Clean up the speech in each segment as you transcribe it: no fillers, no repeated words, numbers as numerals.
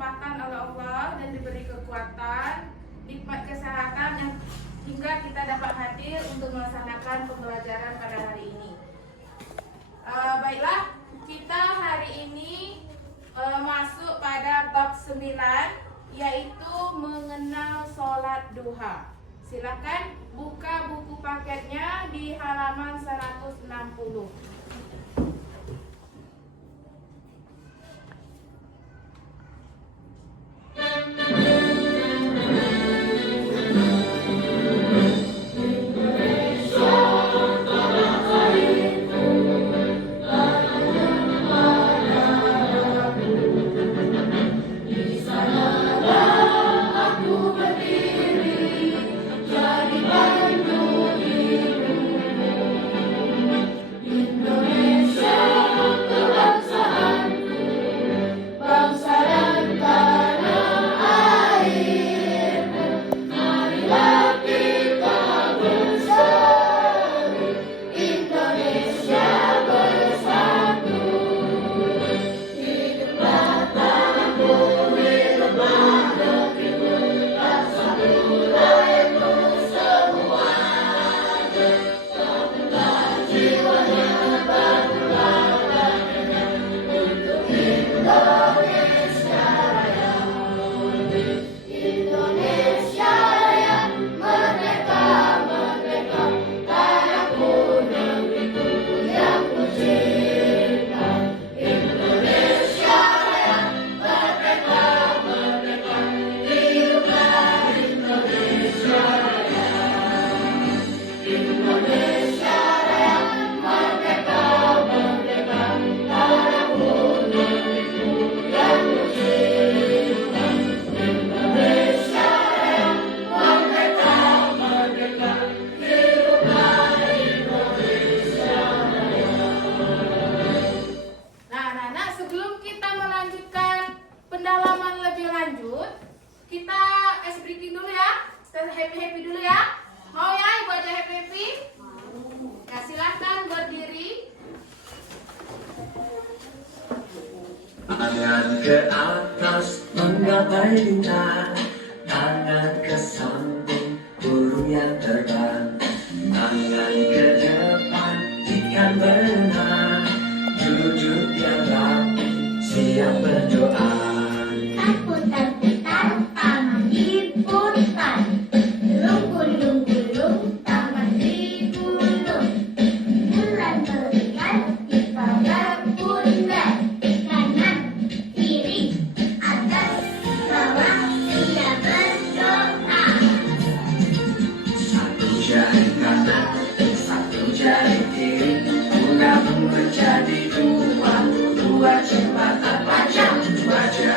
kesempatan oleh Allah dan diberi kekuatan, nikmat kesehatan yang hingga kita dapat hadir untuk melaksanakan pembelajaran pada hari ini. Baiklah, kita hari ini masuk pada bab 9, yaitu mengenal sholat duha. Silakan buka buku paketnya di halaman 160. Kita ice breaking dulu ya. Kita happy dulu ya. Mau ya Ibu aja happy? Mau. Ya silakan berdiri. Tangan ke atas menggapai bintang, tangan ke samping burung yang terbang, tangan ke depan ikan berenang, duduk yang rapi siap berdoa. Menjadi dua jembatan panjang, dua jembatan.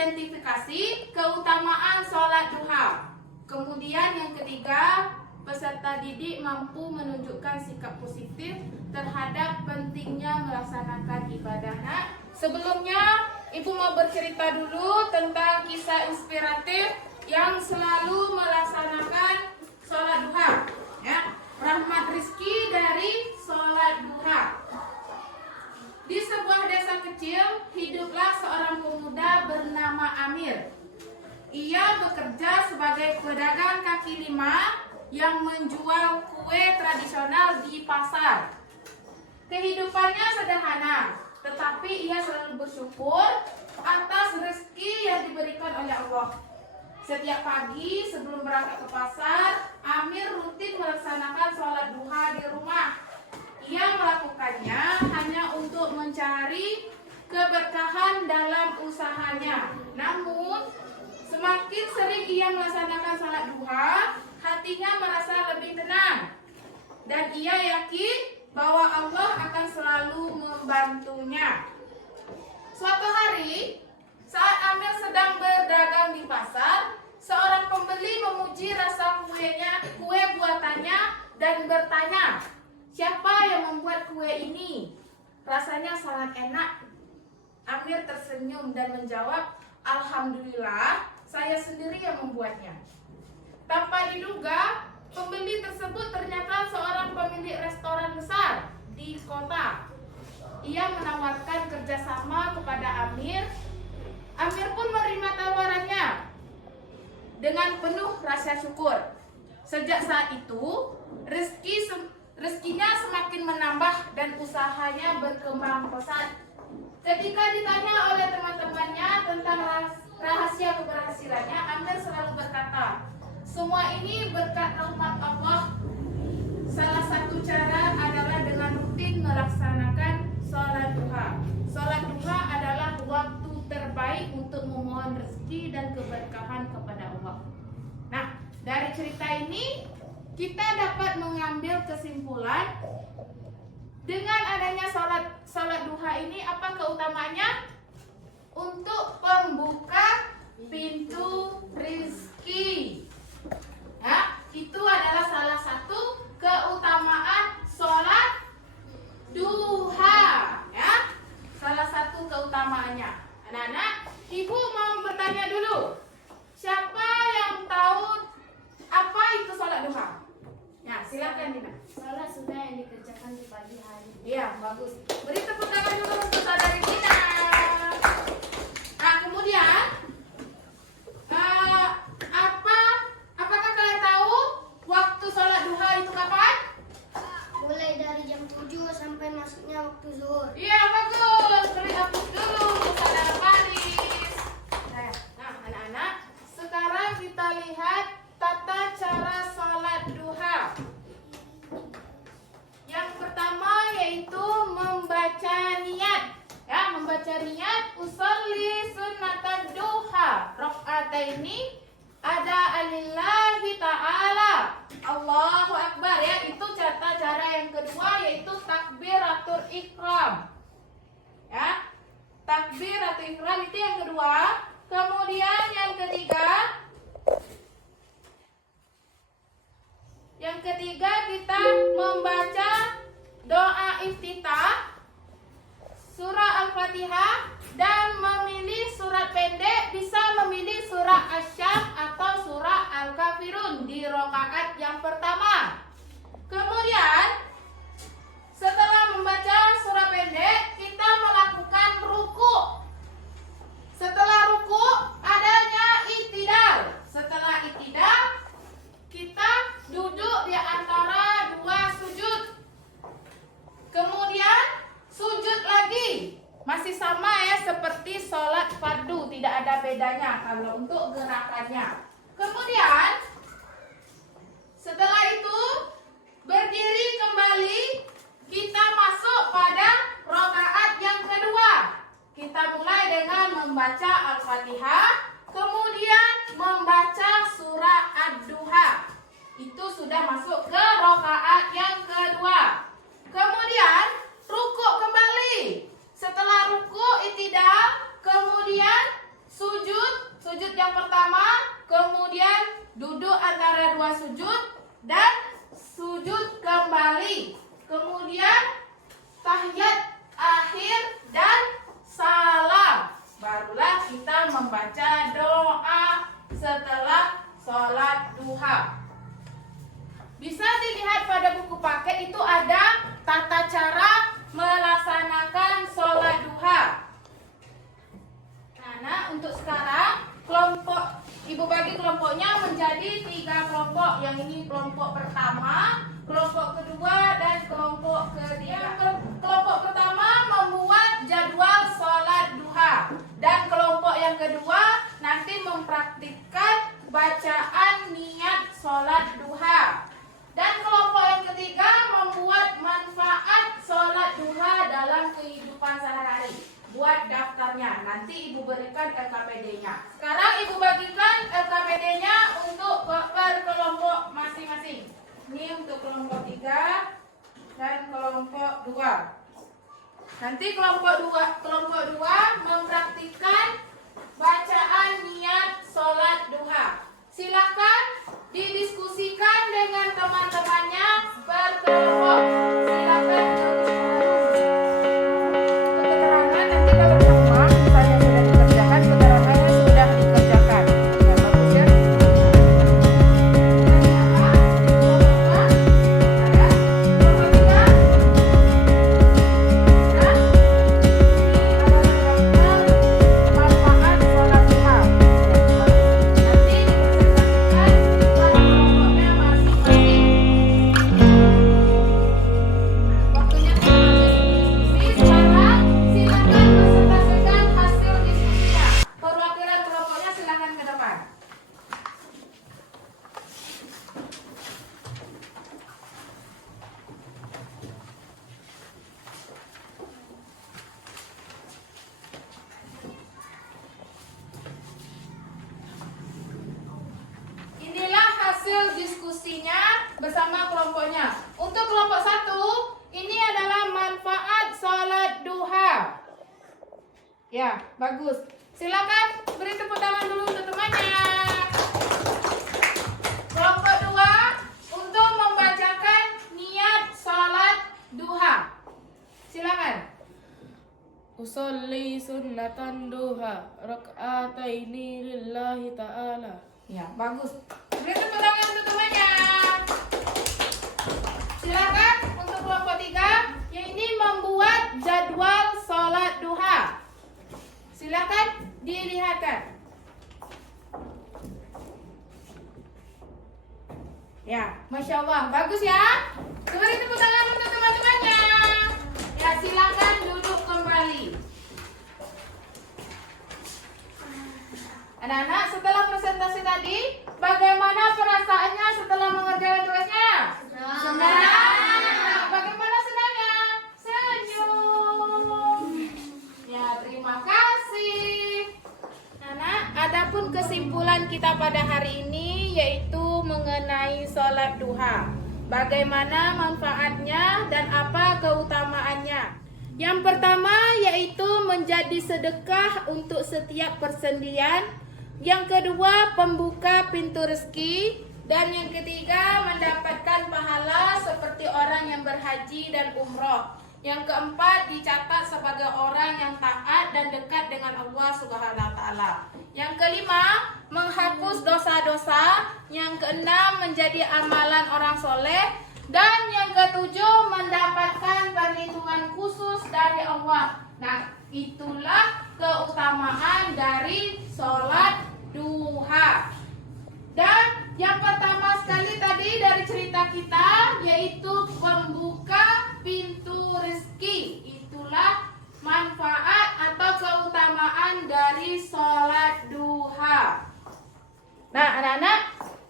mengidentifikasi keutamaan sholat duha. Kemudian yang ketiga, peserta didik mampu menunjukkan sikap positif terhadap pentingnya melaksanakan ibadah. Nah, sebelumnya Ibu mau bercerita dulu tentang kisah inspiratif yang selalu melaksanakan sholat duha. Ya, Rahmat Rizki dari sholat duha. Di sebuah desa kecil, hiduplah seorang pemuda bernama Amir. Ia bekerja sebagai pedagang kaki lima yang menjual kue tradisional di pasar. Kehidupannya sederhana, tetapi ia selalu bersyukur atas rezeki yang diberikan oleh Allah. Setiap pagi sebelum berangkat ke pasar, Amir rutin melaksanakan sholat duha di rumah. Ia melakukannya hanya untuk mencari keberkahan dalam usahanya. Namun, semakin sering ia melaksanakan sholat duha, hatinya merasa lebih tenang. Dan ia yakin bahwa Allah akan selalu membantunya. Suatu hari, saat Amir sedang berdagang di pasar, seorang pembeli memuji rasa kue buatannya dan bertanya, "Siapa yang membuat kue ini? Rasanya sangat enak." Amir tersenyum dan menjawab, "Alhamdulillah, saya sendiri yang membuatnya." Tanpa diduga, pembeli tersebut ternyata seorang pemilik restoran besar di kota. Ia menawarkan kerjasama kepada Amir. Amir pun menerima tawarannya dengan penuh rasa syukur. Sejak saat itu, rezekinya semakin menambah dan usahanya berkembang pesat. Ketika ditanya oleh teman-temannya tentang rahasia keberhasilannya, Amir selalu berkata, "Semua ini berkat rahmat Allah. Salah satu cara adalah dengan rutin melaksanakan sholat duha. Sholat duha adalah waktu terbaik untuk memohon rezeki dan keberkahan kepada Allah." Nah, dari cerita ini kita dapat mengambil kesimpulan dengan adanya sholat duha ini apa keutamaannya? Untuk pembuka pintu rizki. Ya, itu adalah salah satu keutamaan sholat duha. Ya, salah satu keutamaannya. Anak-anak, Ibu mau bertanya dulu. Siapa yang tahu apa itu sholat duha? Ya, silakan Dina. Sholat sunnah yang dikerjakan di pagi hari. Iya, bagus. Beri tepuk tangan dulu untuk saudari Dina. Nah, kemudian apakah kalian tahu waktu sholat duha itu kapan? Mulai dari jam 7 sampai masuknya waktu zuhur. Iya, bagus. Beri hapus dulu untuk saudara Paris. Nah, anak-anak, sekarang kita lihat tata cara sholat duha. Yang pertama yaitu membaca niat. Ya, membaca niat usolli sunnatan duha rakaataini ada alillahi ta'ala. Allahu Akbar, ya. Itu cara yang kedua yaitu takbiratul ihram. Ya. Takbiratul ihram itu yang kedua. Kemudian yang ketiga kita membaca doa iftitah, surah Al-Fatihah, dan memilih surat pendek, bisa memilih surah Asy-Syams atau surah Al-Kafirun di rakaat yang pertama. Kemudian setelah membaca surah pendek, kita melakukan ruku. Setelah ruku adanya i'tidal. Setelah i'tidal kita duduk di antara dua sujud. Kemudian sujud lagi. Masih sama ya seperti sholat fardu, tidak ada bedanya kalau untuk gerakannya. Kemudian setelah itu berdiri kembali, kita masuk pada rakaat yang kedua. Kita mulai dengan membaca Al-Fatihah, kemudian membaca surah Ad-Duha. Itu sudah masuk ke rakaat yang kedua. Kemudian ruku kembali. Setelah ruku i'tidal, kemudian sujud membaca doa setelah sholat duha. Bisa dilihat pada buku paket itu ada tata cara melaksanakan sholat duha. Nah, untuk sekarang kelompok ibu bagi kelompoknya menjadi 3 kelompok. Yang ini kelompok pertama, kelompok kedua, dan kelompok ketiga. Kelompok pertama membuat jadwal sholat duha, dan kelompok yang kedua nanti mempraktikkan bacaan niat sholat duha. Dan kelompok yang ketiga membuat manfaat sholat duha dalam kehidupan sehari-hari. Buat daftarnya, nanti ibu berikan LKPD-nya. Sekarang ibu bagikan LKPD-nya untuk per kelompok masing-masing. Ini untuk kelompok 3 dan kelompok 2. Nanti kelompok 2 mempraktikkan bacaan niat sholat duha. Silakan didiskusikan dengan teman-temannya per kelompok. Silakan keterangan nanti kalau di rumah misalnya sudah dikerjakan, keterangannya sudah dikerjakan. Ya, bagus ya. Manfaat sholat duha. Nanti dipresentasikan per kelompoknya masing-masing. Waktunya kita diskusi. Sekarang silakan presentasikan hasil diskusinya. Perwakilan kelompoknya silakan ke depan. Inilah hasil diskusinya bersama kelompoknya. Untuk kelompok 1, ini adalah manfaat sholat duha. Ya, bagus. Silakan beri tepuk tangan dulu untuk temannya. Kelompok 2 untuk membacakan niat sholat duha. Silakan. Usolli sunnatan duha rak'ataini lillahi ta'ala. Ya, bagus. Beri tepuk tangan untuk temannya. Silakan untuk kelompok 3 yang ini membuat jadwal sholat duha. Silakan dilihatkan. Ya, Masya Allah, bagus ya. Beri tepuk tangan untuk teman-temannya. Ya, silakan duduk kembali. Anak-anak, setelah presentasi tadi, bagaimana perasaannya setelah mengerjakan tugasnya? Senang. Bagaimana senangnya? Senyum. Ya, terima kasih. Anak, adapun kesimpulan kita pada hari ini yaitu mengenai sholat duha. Bagaimana manfaatnya dan apa keutamaannya? Yang pertama yaitu menjadi sedekah untuk setiap persendian. Yang kedua, pembuka pintu rezeki. Dan yang ketiga, mendapatkan pahala seperti orang yang berhaji dan umroh. Yang keempat, dicatat sebagai orang yang taat dan dekat dengan Allah Subhanahu wa Ta'ala. Yang kelima, menghapus dosa-dosa. Yang keenam, menjadi amalan orang soleh. Dan yang ketujuh, mendapatkan perlindungan khusus dari Allah. Nah, itulah keutamaan dari sholat duha. Dan yang pertama sekali tadi dari cerita kita yaitu pembuka pintu rezeki. Itulah manfaat atau keutamaan dari sholat duha. Nah, anak-anak,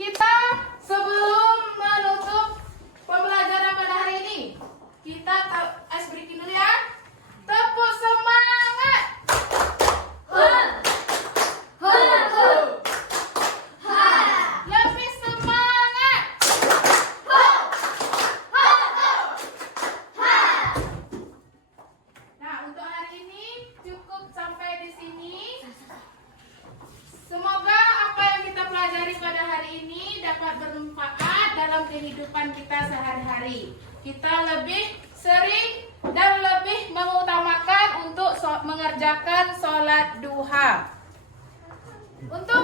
kita sebelum menutup pembelajaran pada hari ini, kita ice breaking dulu ya. Tepuk semangat. Lebih semangat. Nah, untuk hari ini cukup sampai di sini. Semoga apa yang kita pelajari pada hari ini dapat bermanfaat dalam kehidupan kita sehari-hari. Kita lebih sering dan lebih mengutamakan untuk mengerjakan sholat duha. Untuk